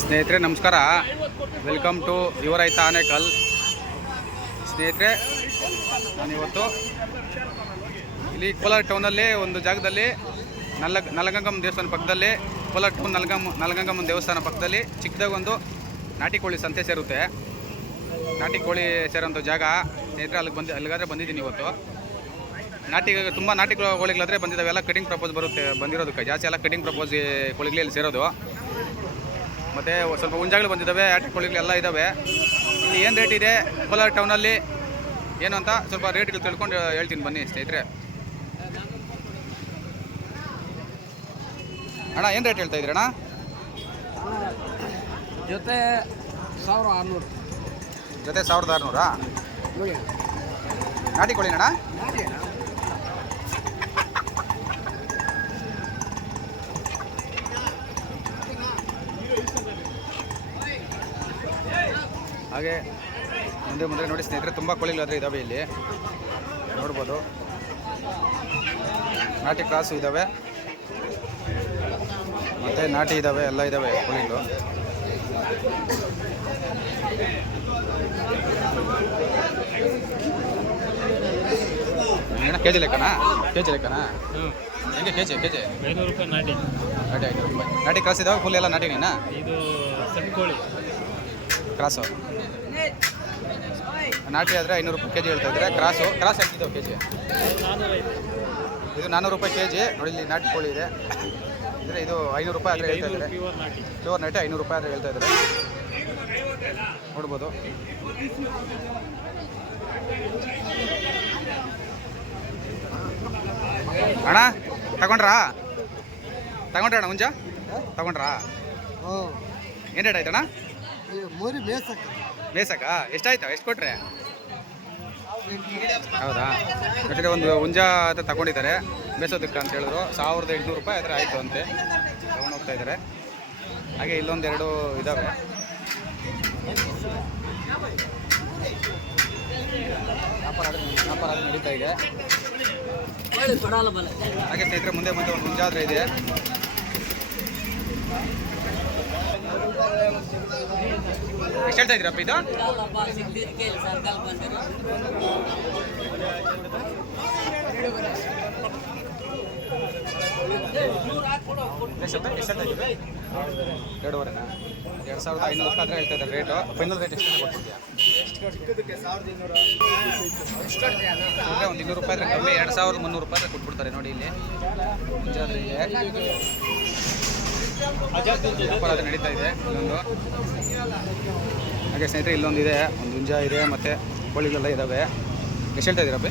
ಸ್ನೇಹಿತರೆ, ನಮಸ್ಕಾರ. Welcome to your ರೈತ ಆನೇಕಲ್ ಸ್ನೇಹಿತರೆ ನಾನಿವತ್ತು ಇಲ್ಲಿ ಕೋಲಾರ ಟೌನಲ್ಲಿ ಒಂದು ಜಾಗದಲ್ಲಿ ನಲ್ಲ, ನಲಗಂಗಮ್ಮ ದೇವಸ್ಥಾನ ಪಕ್ಕದಲ್ಲಿ, ಕೋಲಾರ ಟೌನ್ ನಲಗಮ್ಮ ನಲಗಂಗಮ್ಮನ ದೇವಸ್ಥಾನ ಪಕ್ಕದಲ್ಲಿ ಚಿಕ್ಕದಾಗ ಒಂದು ನಾಟಿ ಕೋಳಿ ಸಂತೆ ಸೇರುತ್ತೆ. ನಾಟಿ ಕೋಳಿ ಸೇರೋಂಥ ಜಾಗ. ಸ್ನೇಹಿತರೆ, ಅಲ್ಲಿಗೆ ಬಂದು, ಅಲ್ಲಿಗಾದರೆ ಬಂದಿದ್ದೀನಿ ಇವತ್ತು. ನಾಟಿ, ತುಂಬ ನಾಟಿ ಕೋಳಿಗಳಾದರೆ ಬಂದಿದ್ದಾವೆ. ಎಲ್ಲ ಕಟಿಂಗ್ ಪ್ರಪೋಸ್ ಬರುತ್ತೆ, ಬಂದಿರೋದಕ್ಕೆ. ಜಾಸ್ತಿ ಎಲ್ಲ ಕಟಿಂಗ್ ಪ್ರಪೋಸ್ ಕೋಳಿಗಳಲ್ಲಿ ಸೇರೋದು. ಮತ್ತು ಸ್ವಲ್ಪ ಹುಂಜಾಗಳು ಬಂದಿದ್ದಾವೆ ಆಟಿಕ್ ಕೋಳಿಗಳು ಎಲ್ಲ ಇದ್ದಾವೆ. ಇಲ್ಲಿ ಏನು ರೇಟ್ ಇದೆ? ಕೋಲಾರ ಟೌನಲ್ಲಿ ಏನು ಅಂತ ಸ್ವಲ್ಪ ರೇಟ್ಗಳು ತಿಳ್ಕೊಂಡು ಹೇಳ್ತೀನಿ ಬನ್ನಿ ಸ್ನೇಹಿತರೆ. ಅಣ್ಣ ಏನು ರೇಟ್ ಹೇಳ್ತಾ ಇದ್ದೀರಣ್ಣ? ಜೊತೆ ಸಾವಿರ ಆರುನೂರು. ಜೊತೆ ಸಾವಿರದ ಆರುನೂರಾ? ನಾಟಿ ಕೋಳಿನಣ್ಣ? ಹಾಗೆ ಮುಂದೆ ಮುಂದೆ ನೋಡಿ ಸ್ನೇಹಿತರೆ ತುಂಬ ಕೋಳಿಗಳಾದರೆ ಇದ್ದಾವೆ ಇಲ್ಲಿ. ನೋಡ್ಬೋದು. ನಾಟಿ ಕ್ರಾಸು ಇದ್ದಾವೆ ಮತ್ತು ನಾಟಿ ಇದ್ದಾವೆ ಎಲ್ಲ ಇದ್ದಾವೆ ಕೊಳಿಲು ಅಣ್ಣ ಕೆ ಜಿ ಲೆಕ್ಕನಾ? ಕೆ ಜಿ ಲೆಕ್ಕನಾ? ಹೆಂಗೆ ಕೆ ಜಿ ಕೆ ಜಿ ಐನೂರು ರೂಪಾಯಿ ನಾಟಿ. ನಾಟಿ ಐನೂರು ರೂಪಾಯಿ. ನಾಟಿ ಕ್ರಾಸ್ ಇದಾವೆ ಫುಲ್ ಎಲ್ಲ ನಾಟಿನೇನಾ? ಇದು ಸಣ್ಣ ಕೋಳಿ. ಕ್ರಾಸು. ನಾಟಿ ಆದರೆ ಐನೂರು ರೂಪಾಯಿ ಕೆ ಜಿ ಹೇಳ್ತಾ ಇದ್ದಾರೆ. ಕ್ರಾಸು ಕ್ರಾಸ್ ಹಾಕಿದ್ದು ಕೆ ಜಿ ಇದು ನಾನ್ನೂರು ರೂಪಾಯಿ ಕೆ ಜಿ. ನೋಡಿ ಇಲ್ಲಿ ನಾಟಿ ಕೋಳಿ ಇದೆ. ಅಂದರೆ ಇದು ಐನೂರು ರೂಪಾಯಿ ಆದರೆ ಹೇಳ್ತಾ ಇದ್ದಾರೆ. ಪ್ಯೂರ್ ನಾಟಿ. ಐನೂರು ರೂಪಾಯಿ ಆದರೆ ಹೇಳ್ತಾ ಇದ್ದಾರೆ. ನೋಡ್ಬೋದು. ಅಣ್ಣ ತಗೊಂಡ್ರಾ? ತಗೊಂಡ್ರ ಅಣ್ಣ ಹುಂಜ ತಗೊಂಡ್ರಾ? ಹ್ಞೂ ಏನು ರೇಟ್ ಆಯ್ತಣ್ಣ? ಮೇಸಕ ಮೇಸಕ್ಕೆ. ಮೇಸಕ್ಕ? ಎಷ್ಟಾಯ್ತು? ಎಷ್ಟು ಕೊಟ್ರೆ? ಹೌದಾ? ಯಾಕಂದರೆ ಒಂದು ಹುಂಜಾ ಅಂತ ತಗೊಂಡಿದ್ದಾರೆ. ಬೇಸೋದಕ್ಕೆ ಅಂತ ಹೇಳಿದ್ರು. ಸಾವಿರದ ಎಂಟುನೂರು ರೂಪಾಯಿ ಆದರೆ ಆಯಿತು ಅಂತೆ. ತಗೊಂಡು ಹೋಗ್ತಾ ಇದ್ದಾರೆ. ಹಾಗೆ ಇಲ್ಲೊಂದೆರಡು ಇದ್ದಾವೆ ವ್ಯಾಪಾರ ನಡೀತಾ ಇದೆ. ಹಾಗೆ ಸ್ನೇಹಿತರೆ, ಮುಂದೆ ಮುಂದೆ ಒಂದು ಮುಂಜಾದ್ರೆ ಇದೆ. ಎಷ್ಟು ಹೇಳ್ತಾ ಇದ್ದೀರಪ್ಪ ಇದು ಎರಡೂವರೆನಾ? ಎರಡು ಸಾವಿರದ ಐನೂರು ರೂಪಾಯಿ ಆದರೆ ಹೇಳ್ತಾ ಇದ್ದಾರೆ ರೇಟು ಫೈನಲ್ ರೇಟ್ ಎಷ್ಟು ಕೊಡ್ತಿದ್ಯಾ ಅಂದರೆ ಒಂದು ಇನ್ನೂರು ರೂಪಾಯಿ ಆದರೆ ಕಮ್ಮಿ, ಎರಡು ಸಾವಿರದ ಮುನ್ನೂರು ರೂಪಾಯಿ ಕೊಟ್ಬಿಡ್ತಾರೆ ನೋಡಿ ಇಲ್ಲಿ. ಮುಂಜಾನೆ ವ್ಯಾಪಾರ ಅದು ನಡೀತಾ ಇದೆ ಇಲ್ಲೊಂದು ಹಾಗೆ ಸ್ನೇಹಿತರೆ ಇಲ್ಲೊಂದು ಇದೆ ಒಂದು ಹುಂಜ ಇದೆ ಮತ್ತೆ ಕೋಳಿಗಳೆಲ್ಲ ಇದ್ದಾವೆ ಎಷ್ಟು ಹೇಳ್ತಾ ಇದ್ದೀರಪ್ಪ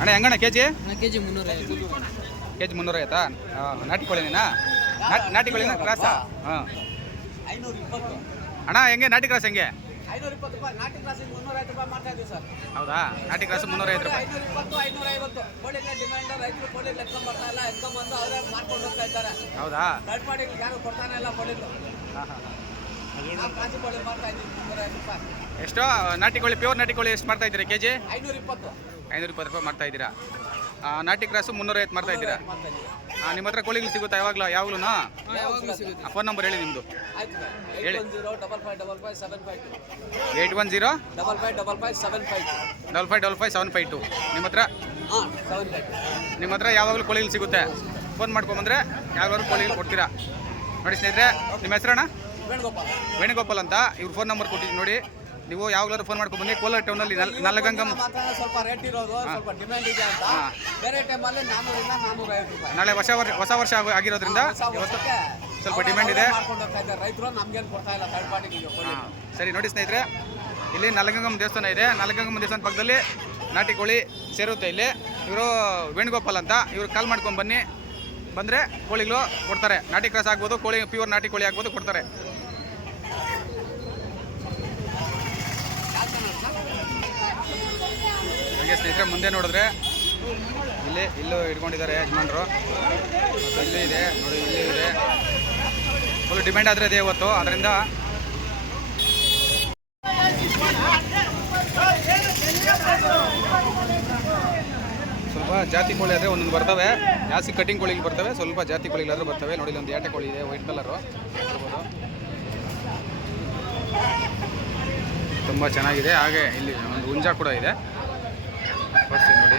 ಅಣ್ಣ ಹೆಂಗಣ್ಣ ಕೆ ಜಿ? ಕೆ ಜಿ ಮುನ್ನೂರೈವತ್ತು ಕೆ ಜಿ ಮುನ್ನೂರೈವತ್ತಾ ನಾಟಿ ಕೋಳಿನೇನಾ ನಾಟಿ ನಾಟಿ ಕೋಳಿನ? ಕ್ರಾಸಾ? ಹಾಂ. ಅಣ್ಣ ಹೆಂಗೆ? ನಾಟಿ ಕ್ರಾಸ್ ಹೆಂಗೆ? ಐನೂರ ಇಪ್ಪತ್ತು ರೂಪಾಯಿ ನಾಟಿ ಕ್ಲಾಸಿಗೆ ರೂಪಾಯಿ ಮಾಡ್ತಾ ಇದ್ದೀವಿ ಸರ್. ಹೌದಾ? ನಾಟಿ ಕ್ರಾಸ್ ಮುನ್ನೂರೈವತ್ತು ರೂಪಾಯಿ. ಐನೂರ ಇಪ್ಪತ್ತು ಐನೂರ ಐವತ್ತು ಕೋಳಿಗೆ ಡಿಮ್ಯಾಂಡ್ ರೈತರು ಕೋಳಿ ಬರ್ತಾ ಇಲ್ಲ ಎತ್ಕೊಂಡ್ ಬಂದು ಅವರೇ ಹೋಗ್ತಾ ಇದ್ದಾರೆ. ಹೌದಾ? ಥರ್ಡ್ ಪಾರ್ಟಿಗೆ ಯಾರು ಕೊಡ್ತಾನೆ ಇಲ್ಲ ಕೋಳಿಗಳು. ಹಾಂ ಹಾಂ ನಾವು ಕಾಜಿ ಕೋಳಿ ಮಾಡ್ತಾ ಇದ್ದೀವಿ ಮುನ್ನೂರೈವತ್ತು ರೂಪಾಯಿ. ಎಷ್ಟು ನಾಟಿ ಕೋಳಿ ಪ್ಯೂರ್ ನಾಟಿ ಕೋಳಿ ಎಷ್ಟು ಮಾಡ್ತಾ ಇದ್ದೀರಾ ಕೆ ಜಿ ಐನೂರ ಇಪ್ಪತ್ತು. ಐನೂರ ಇಪ್ಪತ್ತು ರೂಪಾಯಿ ಮಾಡ್ತಾ ಇದ್ದೀರಾ? ನಾಟಿ ಕ್ರಾಸು ಮುನ್ನೂರೈವತ್ತು ಮಾಡ್ತಾ ಇದ್ದೀರಾ? ನಿಮ್ಮ ಹತ್ರ ಕೋಳಿಗಳು ಸಿಗುತ್ತಾ ಯಾವಾಗಲೂ? ಯಾವಾಗಲೂ ಫೋನ್ ನಂಬರ್ ಹೇಳಿ ನಿಮ್ಮದು ಹೇಳಿ. Eight one zero double five double five seven five two. Eight one zero? Double five double five seven five double five double five seven five two. ನಿಮ್ಮ ಹತ್ರ? ನಿಮ್ಮ ಹತ್ರ ಯಾವಾಗಲೂ ಕೋಳಿಗಳು ಸಿಗುತ್ತೆ. ಫೋನ್ ಮಾಡ್ಕೊಂಬಂದ್ರೆ ಯಾವಾಗಲೂ ಕೋಳಿಗಳು ಕೊಡ್ತೀರಾ? ನೋಡಿ ಸ್ನೇಹಿತರೆ ನಿಮ್ಮ ಹೆಸರಣ್ಣ? ವೇಣುಗೋಪಾಲ್. ವೇಣುಗೋಪಾಲ್ ಅಂತ. ಇವ್ರ ಫೋನ್ ನಂಬರ್ ಕೊಟ್ಟಿದ್ದೀನಿ ನೋಡಿ. ನೀವು ಯಾವಾಗಲಾದ್ರು ಫೋನ್ ಮಾಡ್ಕೊಂಡು ಬನ್ನಿ. ಕೋಲಾರ ಟೌನಲ್ಲಿ ಮಾತ್ರ ಸ್ವಲ್ಪ ರೇಟ್ ಇರೋದು ಸ್ವಲ್ಪ ಡಿಮ್ಯಾಂಡ್ ಇದೆ ಅಂತ. ಬೇರೆ ಟೈಮಲ್ಲಿ ನಾನ್ನೂರಿಂದ ನಾನ್ನೂರ ಐವತ್ತು ರೂಪಾಯಿ. ನಾಳೆ ಹೊಸ ವರ್ಷ ಹೊಸ ವರ್ಷ ಆಗಿ- ಆಗಿರೋದ್ರಿಂದ ಇವತ್ತು ಸ್ವಲ್ಪ ಡಿಮ್ಯಾಂಡ್ ಇದೆ. ಮಾಡ್ಕೊಂಡು ಹೋಗ್ತಾ ಇದ್ದಾರೆ. ರೈತರು ನಮ್ಗೇನು ಕೊಡ್ತಾ ಇಲ್ಲ ಥರ್ಡ್ ಪಾರ್ಟಿಗೆ ಹಾಂ. ಸರಿ ನೋಡಿ ಸ್ನೇಹಿತರೆ ಇಲ್ಲಿ ನಲಗಂಗಮ್ಮ ದೇವಸ್ಥಾನ ಇದೆ. ನಲಗಂಗಮ್ಮ ದೇವಸ್ಥಾನ ಪಕ್ಕದಲ್ಲಿ ನಾಟಿ ಕೋಳಿ ಸೇರುತ್ತೆ ಇಲ್ಲಿ. ಇವರು ವೇಣುಗೋಪಾಲ್ ಅಂತ. ಇವ್ರು ಕಾಲ್ ಮಾಡ್ಕೊಂಡು ಬನ್ನಿ. ಬಂದರೆ ಕೋಳಿಗಳು ಕೊಡ್ತಾರೆ. ನಾಟಿ ಕ್ರಾಸ್ ಆಗ್ಬೋದು ಕೋಳಿ ಪ್ಯೂರ್ ನಾಟಿ ಕೋಳಿ ಆಗ್ಬೋದು ಕೊಡ್ತಾರೆ. ಹಾಗೆ ಸ್ನೇಹಿತರೆ, ಮುಂದೆ ನೋಡಿದ್ರೆ ಇಲ್ಲಿ ಇಲ್ಲೂ ಇಟ್ಕೊಂಡಿದ್ದಾರೆ ಯಜಮಾನ್ರು. ಮತ್ತು ಇಲ್ಲೂ ಇದೆ, ನೋಡಿ, ಇಲ್ಲೂ ಇದೆ. ಫುಲ್ ಡಿಮ್ಯಾಂಡ್ ಆದರೆ ಇದೆ ಇವತ್ತು ಅದರಿಂದ ಸ್ವಲ್ಪ ಜಾತಿ ಕೋಳಿ ಆದರೆ ಒಂದೊಂದು ಬರ್ತವೆ. ಜಾಸ್ತಿ ಕಟಿಂಗ್ ಕೋಳಿಗೆ ಬರ್ತವೆ, ಸ್ವಲ್ಪ ಜಾತಿ ಕೋಳಿಗಳಾದರೂ ಬರ್ತವೆ. ನೋಡಿ ಒಂದು ಏಟೆ ಕೋಳಿ ಇದೆ ವೈಟ್ ಕಲರು ತುಂಬ ಚೆನ್ನಾಗಿದೆ. ಹಾಗೆ ಇಲ್ಲಿ ಒಂದು ಹುಂಜ ಕೂಡ ಇದೆ. ತೋರಿಸ್ತೀನಿ ನೋಡಿ.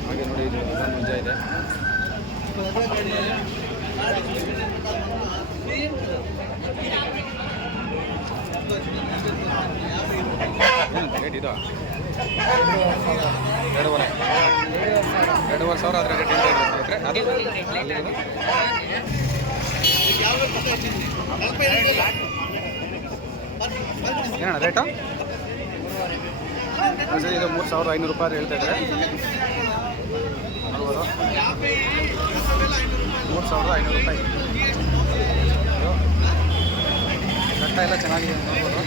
ಹಾಗೆ ನೋಡಿ ಇದು ಹುಂಜ ಇದೆ. ರೇಟ್ ಎರಡೂವರೆ ಎರಡೂವರೆ ಸಾವಿರ ಆದರೆ ಏನಣ್ಣ ರೇಟು? ಸರಿ, ಇದು ಮೂರು ಸಾವಿರದ ಐನೂರು ರೂಪಾಯಿ ಹೇಳ್ತಾ ಇದ್ದಾರೆ. ಮೂರು ಸಾವಿರದ ಐನೂರು ರೂಪಾಯಿ. ಕಟ್ಟ ಎಲ್ಲ ಚೆನ್ನಾಗಿದೆ ನೋಡ್ಬೋದು.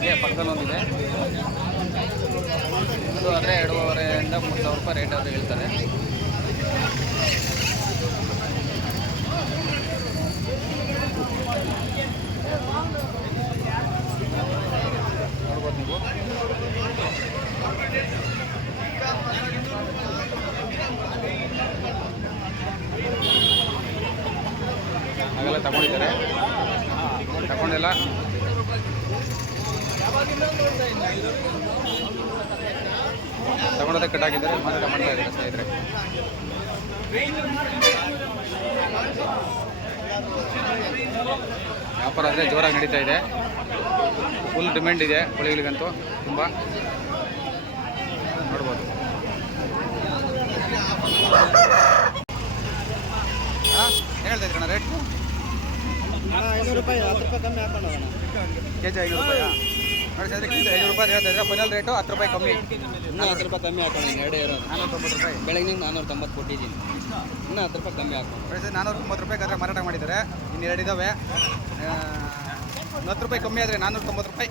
ಹೀಗೆ ಒಂದು ಅದು ಆದರೆ ಎರಡೂವರೆಯಿಂದ ಮೂರು ಸಾವಿರ ರೂಪಾಯಿ ರೇಟ್ ಅಂತ ಹೇಳ್ತಾರೆ ನೋಡ್ಬೋದು ನೀವು ಹಾಗೆಲ್ಲ ತಗೊಂಡಿದ್ದಾರೆ ತಗೊಂಡೆಲ್ಲ ತಗೊಂಡೋದೇ ಕಟ್ಟಾಕಿದ್ದಾರೆ ಮಾರಾಟ ಮಾಡ್ತಾ ಇದ್ದಾರೆ ಸ್ನೇಹಿತರೆ. ವ್ಯಾಪಾರ ಅಂದರೆ ಜೋರಾಗಿ ನಡೀತಾ ಇದೆ. ಫುಲ್ ಡಿಮ್ಯಾಂಡ್ ಇದೆ ಕೋಳಿಗಳಿಗಂತೂ ತುಂಬ. ನೋಡ್ಬೋದು. ಹೇಳ್ತಾ ಇದ್ರಣ್ಣ ರೇಟ್ ಐನೂರು ರೂಪಾಯಿ ಹತ್ತು ರೂಪಾಯಿ ಕಮ್ಮಿ ಹಾಕೊಂಡು ಹೋಗೋಣ. ಕೆ ಜಿ ಐನೂರು ರೂಪಾಯಿ? ನೋಡಿ ಸರ್ ರೂಪಾಯಿ ಹೇಳ್ತಾ ಇದ್ರೆ ಫೈನಲ್ ರೇಟು ಹತ್ತು ರೂಪಾಯಿ ಕಮ್ಮಿ. ಇನ್ನೂ ಹತ್ತು ರೂಪಾಯಿ ಕಮ್ಮಿ ಹಾಕೋಣ ಎರಡೇ ಇರೋದು. ನಾನ್ನೂರ ತೊಂಬತ್ತು ರೂಪಾಯಿ. ಬೆಳಗ್ಗೆ ನಾನ್ನೂರ ತೊಂಬತ್ತು ಕೊಟ್ಟಿದ್ದೀನಿ. ಇನ್ನೂ ಹತ್ತು ರೂಪಾಯಿ ಕಮ್ಮಿ ನೋಡಿ ಸರ್ ನಾನ್ನೂರ ತೊಂಬತ್ತು ರೂಪಾಯಿ ಆದರೆ ಮಾರಾಟ ಮಾಡಿದ್ದಾರೆ. ಇನ್ನು ಎರಡು ಇದ್ದಾವೆ ಹತ್ತು ರೂಪಾಯಿ ಕಮ್ಮಿ ಆದರೆ ನಾನ್ನೂರ ತೊಂಬತ್ತು ರೂಪಾಯಿ.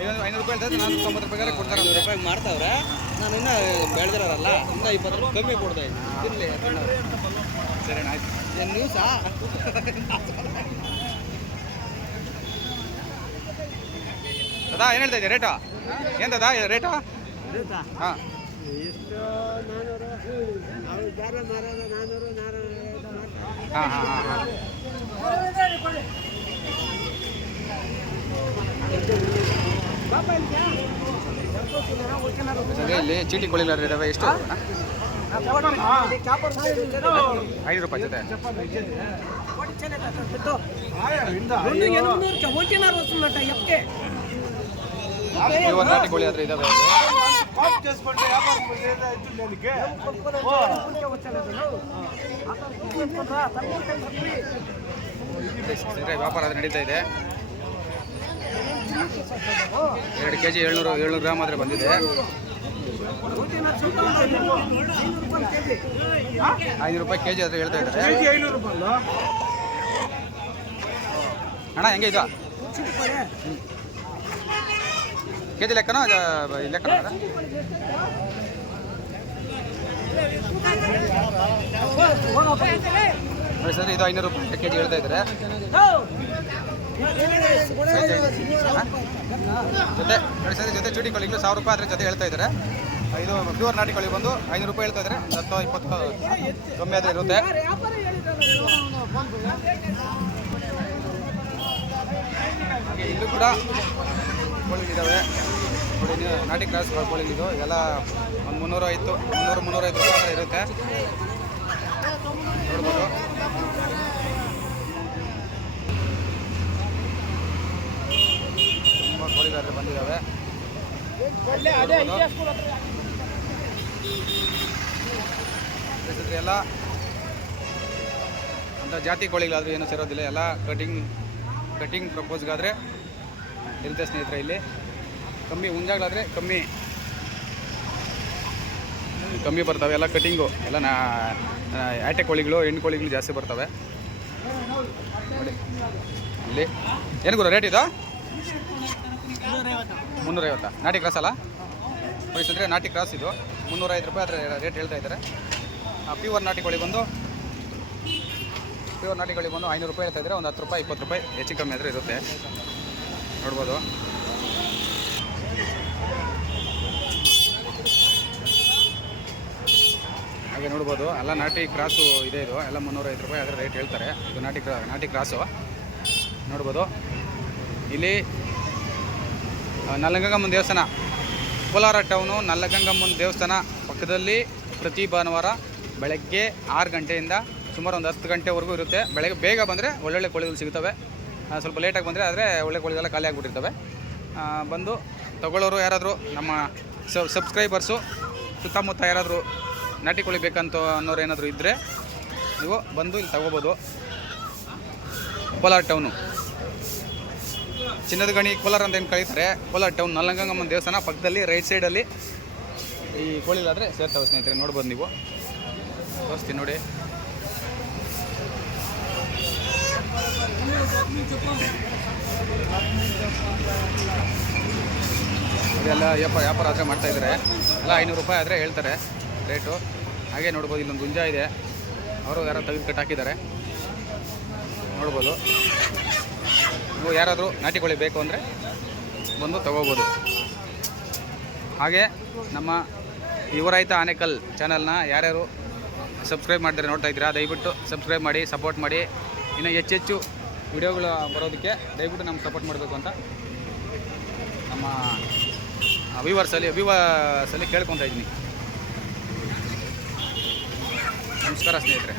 ಐನೂರು ಐನೂರು ರೂಪಾಯಿ ಹೇಳ್ತಾರೆ ನಾನ್ನೂರ ತೊಂಬತ್ತು ರೂಪಾಯಿ ಕೊಡ್ತಾರೆ. ಐನೂರು ರೂಪಾಯಿ ಮಾಡ್ತಾವ್ರೆ ನಾನು ಇನ್ನೂ ಬೆಳೆದಿರೋರಲ್ಲ ಇನ್ನೂ ಇಪ್ಪತ್ತು ರೂಪಾಯಿ ಕಮ್ಮಿ ಕೊಡ್ತಾ ಇದ್ದೀನಿ. ಇರಲಿ ಸರಿ ಆಯ್ತು. ನ್ಯೂಸಾ ದದಾ ಏನು ಹೇಳ್ತಾ ಇದ್ದೀಯ? ರೇಟಾ? ಏನು ದದಾ ಇದು ರೇಟಾ? ಹಾಂ. ಹಾಂ ಹಾಂ ಹಾಂ ಇಲ್ಲಿ ಚೀಟಿ ಕೊಳಿಲಾರ ಇದಾವೆ. ಎಷ್ಟು? ಐದು ರೂಪಾಯಿ ಜೊತೆ. ನಾಟಿ ಕೋಳಿ ಆದರೆ ವ್ಯಾಪಾರ ಅದು ನಡೀತಾ ಇದೆ. ಎರಡು ಕೆ ಜಿ ಏಳ್ನೂರು ಏಳ್ನೂರು ಗ್ರಾಮ್ ಆದರೆ ಬಂದಿದೆ. ಐನೂರು ರೂಪಾಯಿ ಕೆ ಜಿ ಆದರೆ ಹೇಳ್ತಾ ಇದ್ದಾರೆ. ಅಣ್ಣ ಹೆಂಗೆ ಇದು ಕೆ ಜಿ ಲೆಕ್ಕನೋ ಲೆಕ್ಕನ ಲೆಕ್ಕ ಸರ್ ಇದು ಐನೂರು ರೂಪಾಯಿ ಕೆ ಜಿ ಹೇಳ್ತಾ ಇದ್ದಾರೆ ಜೊತೆ, ಸರ್ ಜೊತೆ ಚೂಟಿ ಕೋಳಿಗಳು ಸಾವಿರ ರೂಪಾಯಿ ಅದ್ರ ಜೊತೆ ಹೇಳ್ತಾ ಇದ್ದಾರೆ. ಇದು ಪ್ಯೂರ್ ನಾಟಿ ಕೋಳಿ ಬಂದು ಐನೂರು ರೂಪಾಯಿ ಹೇಳ್ತಾ ಇದ್ದಾರೆ. ಹತ್ತು, ಇಪ್ಪತ್ತು, ಕಮ್ಮಿ ಆದರೆ ಇರುತ್ತೆ. ಇಲ್ಲೂ ಕೂಡ ಕೋಳಿಗಳಿದ್ದಾವೆ ನೋಡಿ ನಾಟಿ ಕ್ರಾಸ್ ಕೋಳಿಗಳಿದ್ದು ಎಲ್ಲ ಒಂದು ಮುನ್ನೂರ ಐತು ಮುನ್ನೂರು ಮುನ್ನೂರೈದು ರೂಪಾಯಿ ಇರುತ್ತೆ. ನೋಡ್ಬೋದು. ತುಂಬ ಕೋಳಿಗಾರರು ಬಂದಿದ್ದಾವೆ. ಎಲ್ಲ ಅಂತ ಜಾತಿ ಕೋಳಿಗಳಾದರೂ ಏನೂ ಸೇರೋದಿಲ್ಲ. ಎಲ್ಲ ಕಟಿಂಗ್ ಕಟಿಂಗ್ ಪ್ರಪೋಸ್ಗಾದರೆ ಇರುತ್ತೆ ಸ್ನೇಹಿತರೆ ಇಲ್ಲಿ? ಕಮ್ಮಿ ಉಂಜಾಗ್ಲಾದ್ರೆ ಕಮ್ಮಿ. ಕಮ್ಮಿ ಬರ್ತವೆ, ಎಲ್ಲ ಕಟಿಂಗು ಎಲ್ಲ ನಾ ಆಟೆ ಕೋಳಿಗಳು, ಹೆಣ್ಣು ಕೋಳಿಗಳು ಜಾಸ್ತಿ ಬರ್ತವೆ. ಇಲ್ಲಿ. ಏನು ಗುರು ರೇಟ್ ಇದು? ಮುನ್ನೂರೈವತ್ತಾ. ನಾಟಿ ಕ್ರಾಸ್ ಅಲ್ಲ? ವಯಸ್ಸಂದರೆ ನಾಟಿ ಕ್ರಾಸ್ ಇದು. ಮುನ್ನೂರೈವತ್ತು ರೂಪಾಯಿ ಅದರ ರೇಟ್ ಹೇಳ್ತಾ ಇದ್ದಾರೆ. ಪ್ಯೂರ್ ನಾಟಿ ಕೋಳಿ ಬಂದು ಪ್ಯೂರ್ ನಾಟಿ ಕೋಳಿ ಬಂದು ಐನೂರು ರೂಪಾಯಿ ಹೇಳ್ತಾ ಇದ್ದಾರೆ. ಒಂದು ಹತ್ತು ರೂಪಾಯಿ, ಇಪ್ಪತ್ತು ರೂಪಾಯಿ ಹೆಚ್ಚು ಕಮ್ಮಿ ಆದರೆ ಇರುತ್ತೆ. ನೋಡ್ಬೋದು. ಹಾಗೆ ನೋಡ್ಬೋದು, ಎಲ್ಲ ನಾಟಿ ಕ್ರಾಸು ಇದೆ ಇದು. ಎಲ್ಲ ಮುನ್ನೂರೈವತ್ತು ರೂಪಾಯಿ ಅದರ ರೇಟ್ ಹೇಳ್ತಾರೆ. ಇದು ನಾಟಿ ಕ್ರಾ, ನಾಟಿ ಕ್ರಾಸು. ನೋಡ್ಬೋದು. ಇಲ್ಲಿ ನಲ್ಲಗಂಗಮ್ಮನ ದೇವಸ್ಥಾನ. ಕೋಲಾರ ಟೌನು ನಲ್ಲಗಂಗಮ್ಮನ ದೇವಸ್ಥಾನ ಪಕ್ಕದಲ್ಲಿ ಪ್ರತಿ ಭಾನುವಾರ ಬೆಳಗ್ಗೆ ಆರು ಗಂಟೆಯಿಂದ ಸುಮಾರು ಒಂದು ಹತ್ತು ಗಂಟೆವರೆಗೂ ಇರುತ್ತೆ. ಬೆಳಗ್ಗೆ ಬೇಗ ಬಂದರೆ ಒಳ್ಳೊಳ್ಳೆ ಕೋಳಿಗಳು ಸಿಗ್ತವೆ. ಸ್ವಲ್ಪ ಲೇಟಾಗಿ ಬಂದರೆ ಆದರೆ ಒಳ್ಳೆ ಕೋಳಿಗೆಲ್ಲ ಖಾಲಿ ಆಗಿಬಿಟ್ಟಿರ್ತವೆ. ಬಂದು ತಗೊಳ್ಳೋರು ಯಾರಾದರೂ ನಮ್ಮ ಸಬ್ಸ್ಕ್ರೈಬರ್ಸು ಸುತ್ತಮುತ್ತ ಯಾರಾದರೂ ನಾಟಿ ಕೋಳಿ ಬೇಕಂತ ಅನ್ನೋರು ಏನಾದರೂ ಇದ್ದರೆ ನೀವು ಬಂದು ಇಲ್ಲಿ ತಗೋಬೋದು. ಕೋಲಾರ ಟೌನು ಚಿನ್ನದ ಗಣಿ ಕೋಲಾರ ಅಂತ ಏನು ಕರೀತಾರೆ, ಕೋಲಾರ ಟೌನ್ ನಲ್ಲಂಗಮ್ಮ ದೇವಸ್ಥಾನ ಪಕ್ಕದಲ್ಲಿ ರೈಟ್ ಸೈಡಲ್ಲಿ ಈ ಕೋಳಿಲಾದರೆ ಸೇರ್ತವೆ ಸ್ನೇಹಿತರೆ, ನೋಡ್ಬೋದು ನೀವು. ತೋರಿಸ್ತೀನಿ ನೋಡಿ. ಇದೆಲ್ಲ ವ್ಯಾಪಾರ ವ್ಯಾಪಾರ ಆದರೆ ಮಾಡ್ತಾ ಇದ್ದಾರೆ. ಎಲ್ಲ ಐನೂರು ರೂಪಾಯಿ ಆದರೆ ಹೇಳ್ತಾರೆ ರೇಟು. ಹಾಗೆ ನೋಡ್ಬೋದು, ಇಲ್ಲೊಂದು ಗುಂಜ ಇದೆ. ಅವರು ಯಾರೋ ತೆಗೆದು ಕಟ್ ಹಾಕಿದ್ದಾರೆ ನೋಡ್ಬೋದು. ನೀವು ಯಾರಾದರೂ ನಾಟಿ ಕೋಳಿ ಬೇಕು ಅಂದರೆ ಬಂದು ತಗೋಬೋದು. ಹಾಗೆ ನಮ್ಮ ಯುವರಾಯಿತ ಆನೆಕಲ್ ಚಾನಲ್ನ ಯಾರ್ಯಾರು ಸಬ್ಸ್ಕ್ರೈಬ್ ಮಾಡಿದ್ರೆ ನೋಡ್ತಾ ಇದ್ದೀರಾ, ದಯವಿಟ್ಟು ಸಬ್ಸ್ಕ್ರೈಬ್ ಮಾಡಿ, ಸಪೋರ್ಟ್ ಮಾಡಿ. ಇನ್ನು ಹೆಚ್ಚೆಚ್ಚು ವಿಡಿಯೋಗಳು ಬರೋದಕ್ಕೆ ದಯವಿಟ್ಟು ನಮ್ಗೆ ಸಪೋರ್ಟ್ ಮಾಡಬೇಕು ಅಂತ ನಮ್ಮ ವ್ಯೂವರ್ಸಲ್ಲಿ ವ್ಯೂವರ್ಸಲ್ಲಿ ಕೇಳ್ಕೊತಾ ಇದ್ದೀನಿ. ನಮಸ್ಕಾರ ಸ್ನೇಹಿತರೆ.